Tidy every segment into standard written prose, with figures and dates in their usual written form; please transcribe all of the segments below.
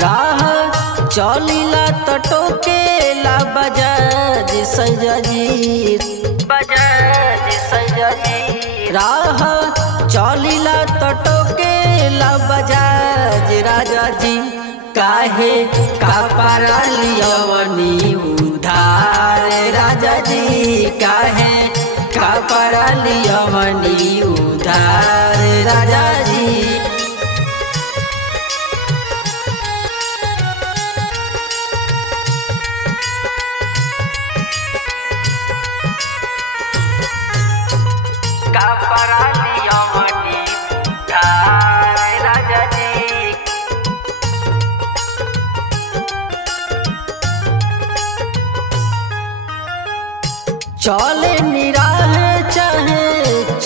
राह चलिला तो टोकेला बजाज सैयाजी, बजाज सैयाजी। राह चलिला तो टोकेला बजाज राजा जी, काहे कपड़ा लियवनी उधार राजा जी, काहे कपड़ा लियवनी उधार राजा जी। कपड़ा लियवनी उधार राजा जी, चले निराह चाहे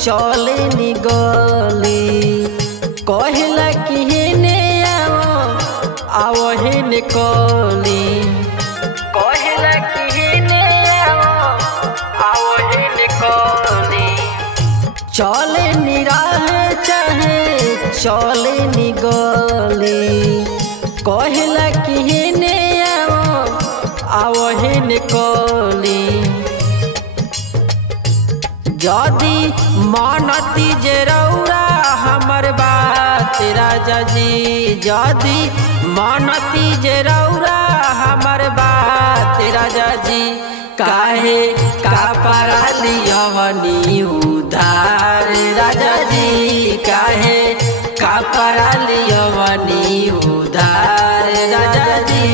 चले नि गली, कहला कि हेने आओ हेने कली, कहला कि हेने आओ हेने कली। चले निराह चाहे चले नि गली, कहला कि हेने आओ हेने कली। यदि मानती जे रौरा हमर बात राजा जी, यदि मानती जे रौरा हमर बात राजा जी, काहे कपड़ा लियवनी उधार राजा जी, काहे कपड़ा लियवनी उधार राजा जी।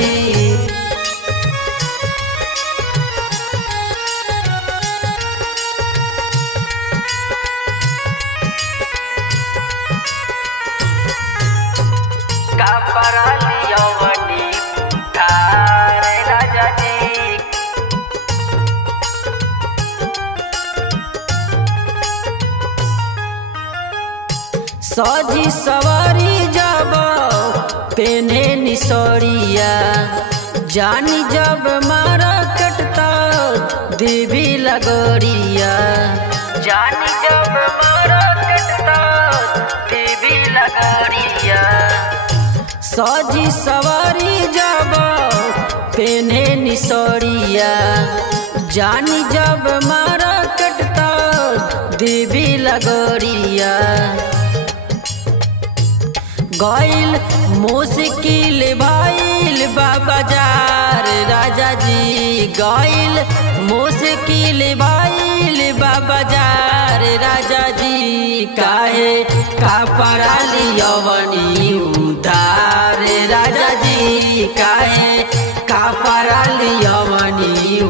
कपड़ा लियवनी उधार राजा जी, सजी सवारी जब पेन्हे निसरिया, जानी जब मार्केट तक देवी लगोरिया, जानी जब मार्केट तक देवी लगोरिया। सजी सवारी जब पेन्हे निसरिया, जानी जब मार्केट तक देवी लगोरिया। गइल मुश्किल भइल बाजार राजा जी, गइल मुश्किल भइल बाजार राजा जी, काहे कपड़ा लियवनी उधार राजा जी, काहे कपड़ा लियवनी